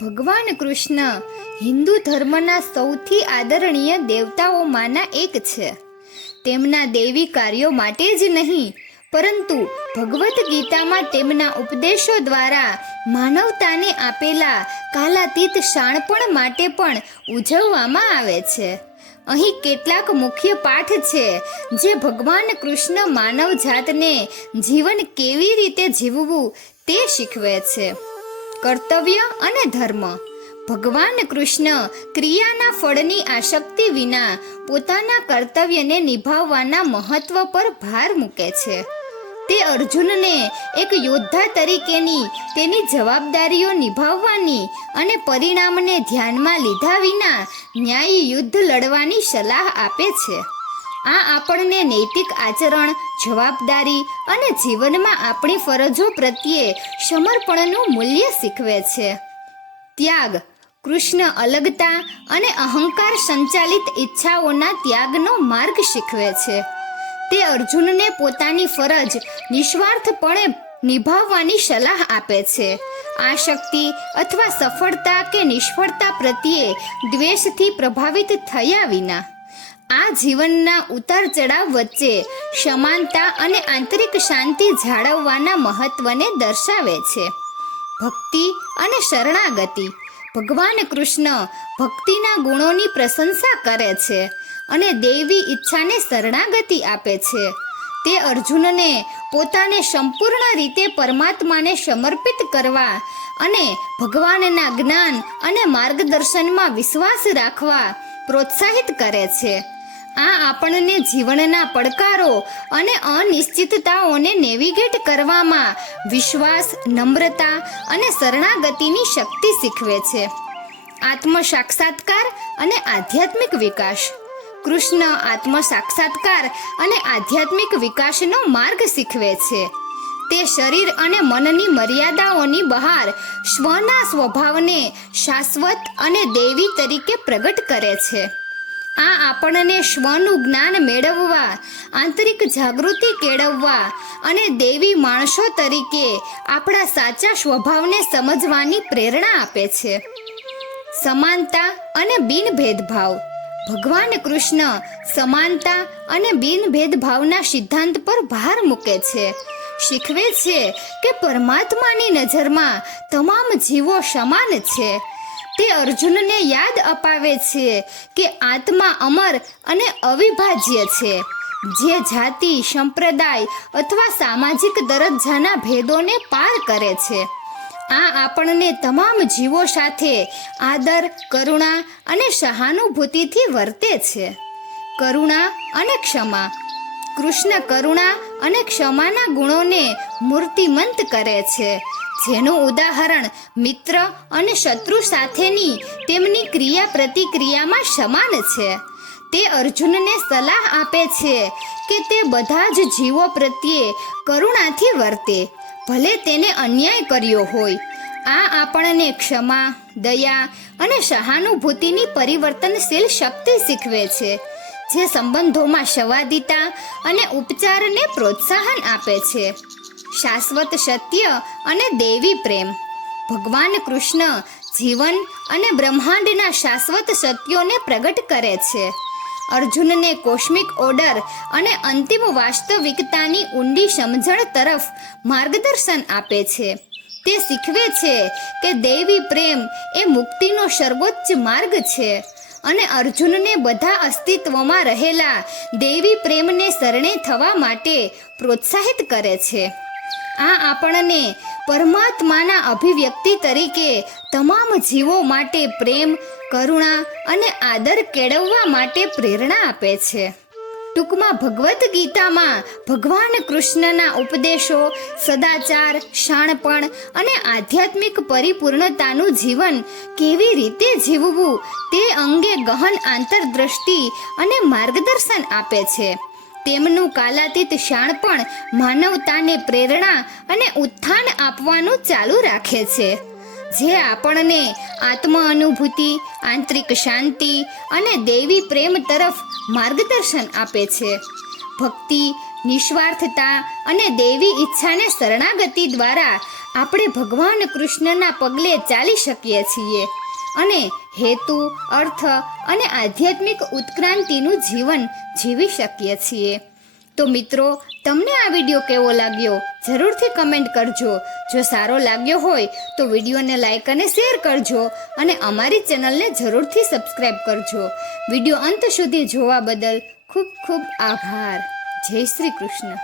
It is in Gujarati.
ભગવાન કૃષ્ણ હિન્દુ ધર્મના સૌથી આદરણીય દેવતાઓમાંના એક છે. તેમના દૈવી કાર્યો માટે જ નહીં, પરંતુ ભગવદ્ ગીતામાં તેમના ઉપદેશો દ્વારા માનવતાને આપેલા કાલાતીત શાણપણ માટે પણ ઉજવવામાં આવે છે. અહીં કેટલાક મુખ્ય પાઠ છે જે ભગવાન કૃષ્ણ માનવ જાતને જીવન કેવી રીતે જીવવું તે શીખવે છે. કર્તવ્ય અને ધર્મ. ભગવાન કૃષ્ણ ક્રિયાના ફળની આસક્તિ વિના પોતાના કર્તવ્યને નિભાવવાના મહત્વ પર ભાર મૂકે છે. તે અર્જુનને એક યોદ્ધા તરીકેની તેની જવાબદારીઓ નિભાવવાની અને પરિણામને ધ્યાનમાં લીધા વિના ન્યાયી યુદ્ધ લડવાની સલાહ આપે છે. આ આપણને નૈતિક આચરણ, જવાબદારી અને જીવનમાં આપણી ફરજો પ્રત્યે સમર્પણનું મૂલ્ય શીખવે છે. ત્યાગ, કૃષ્ણ અલગતા અને અહંકાર સંચાલિત ઈચ્છાઓના ત્યાગનો માર્ગ શીખવે છે. તે અર્જુનને પોતાની ફરજ નિસ્વાર્થપણે નિભાવવાની સલાહ આપે છે. આ શક્તિ અથવા સફળતા કે નિષ્ફળતા પ્રત્યે દ્વેષથી પ્રભાવિત થયા વિના. આ જીવનના ઉતાર ચઢાવ વચ્ચે સમાનતા અને આંતરિક શાંતિ જાળવવાના મહત્વને દર્શાવે છે. ભક્તિ અને શરણાગતિ. ભગવાન કૃષ્ણ ભક્તિના ગુણોની પ્રશંસા કરે છે અને દૈવી ઈચ્છાને શરણાગતિ આપે છે. તે અર્જુનને પોતાને સંપૂર્ણ રીતે પરમાત્માને સમર્પિત કરવા અને ભગવાનના જ્ઞાન અને માર્ગદર્શનમાં વિશ્વાસ રાખવા પ્રોત્સાહિત કરે છે. આ આપણને જીવનના પડકારો અને અનિશ્ચિતતાઓને નેવિગેટ કરવામાં વિશ્વાસ, નમ્રતા અને શરણાગતિની શક્તિ શીખવે છે. આત્મ સાક્ષાત્કાર અને આધ્યાત્મિક વિકાસ. કૃષ્ણ આત્મ સાક્ષાત્કાર અને આધ્યાત્મિક વિકાસનો માર્ગ શીખવે છે. તે શરીર અને મનની મર્યાદાઓની બહાર સ્વના સ્વભાવને શાશ્વત અને દૈવી તરીકે પ્રગટ કરે છે. આ આપણને સ્વનું જ્ઞાન મેળવવા, આંતરિક જાગૃતિ કેળવવા અને દેવી માણસો તરીકે આપણા સાચા સ્વભાવને સમજવાની પ્રેરણા આપે છે. સમાનતા અને બિન ભેદભાવ ભગવાન કૃષ્ણ સમાનતા અને બિન ભેદભાવના સિદ્ધાંત પર ભાર મૂકે છે. શીખવે છે કે પરમાત્માની નજરમાં તમામ જીવો સમાન છે. તે અર્જુનને યાદ અપાવે છે કે આત્મા અમર અને અવિભાજ્ય છે. જે જાતિ, સંપ્રદાય અથવા સામાજિક દરજ્જાના ભેદોને પાર કરે છે. આ આપણને તમામ જીવો સાથે આદર, કરુણા અને સહાનુભૂતિથી વર્તે છે. કરુણા અને ક્ષમા. કૃષ્ણ કરુણા અને ક્ષમાના ગુણોને મૂર્તિમંત કરે છે. જેનું ઉદાહરણ મિત્ર અને શત્રુ સાથેની તેમની ક્રિયા પ્રતિક્રિયામાં સમાન છે. તે અર્જુનને સલાહ આપે છે કે તે બધા જ જીવો પ્રત્યે કરુણાથી વર્તે, ભલે તેને અન્યાય કર્યો હોય. આ આપણને ક્ષમા, દયા અને સહાનુભૂતિની પરિવર્તનશીલ શક્તિ શીખવે છે, જે સંબંધોમાં સંવાદિતા અને ઉપચારને પ્રોત્સાહન આપે છે. શાશ્વત સત્ય અને દેવી પ્રેમ. ભગવાન કૃષ્ણ જીવન અને બ્રહ્માંડના શાશ્વત સત્યોને પ્રગટ કરે છે. અર્જુનને કોસ્મિક ઓર્ડર અને અંતિમ વાસ્તવિકતાની ઊંડી સમજણ તરફ માર્ગદર્શન આપે છે. તે શીખવે છે કે દેવી પ્રેમ એ મુક્તિનો સર્વોચ્ચ માર્ગ છે અને અર્જુનને બધા અસ્તિત્વમાં રહેલા દેવી પ્રેમને શરણે થવા માટે પ્રોત્સાહિત કરે છે. આ આપણને પરમાત્માના અભિવ્યક્તિ તરીકે તમામ જીવો માટે પ્રેમ, કરુણા અને આદર કેળવવા માટે પ્રેરણા આપે છે. ટૂંકમાં ભગવદ્ ગીતામાં ભગવાન કૃષ્ણના ઉપદેશો, સદાચાર શાણપણ અને આધ્યાત્મિક પરિપૂર્ણતાનું જીવન કેવી રીતે જીવવું તે અંગે ગહન આંતરદ્રષ્ટિ અને માર્ગદર્શન આપે છે. તેમનું કાલાતીત શાણપણ માનવતાને પ્રેરણા અને ઉત્થાન આપવાનું ચાલુ રાખે છે. જે આપણને આત્મ અનુભૂતિ આંતરિક શાંતિ અને દૈવી પ્રેમ તરફ માર્ગદર્શન આપે છે. ભક્તિ, નિસ્વાર્થતા અને દૈવી ઈચ્છાને શરણાગતિ દ્વારા આપણે ભગવાન કૃષ્ણના પગલે ચાલી શકીએ છીએ અને હેતુ, અર્થ અને આધ્યાત્મિક ઉત્ક્રાંતિનું જીવન જીવી શકીએ છીએ. તો મિત્રો, તમને આ વીડિયો કેવો લાગ્યો? જરૂરથી કમેન્ટ કરજો. જો સારો લાગ્યો હોય, તો વિડીયોને લાઈક અને શેર કરજો અને અમારી ચેનલને જરૂરથી સબસ્ક્રાઈબ કરજો. વીડિયો અંત સુધી જોવા બદલ ખૂબ ખૂબ આભાર. જય શ્રી કૃષ્ણ.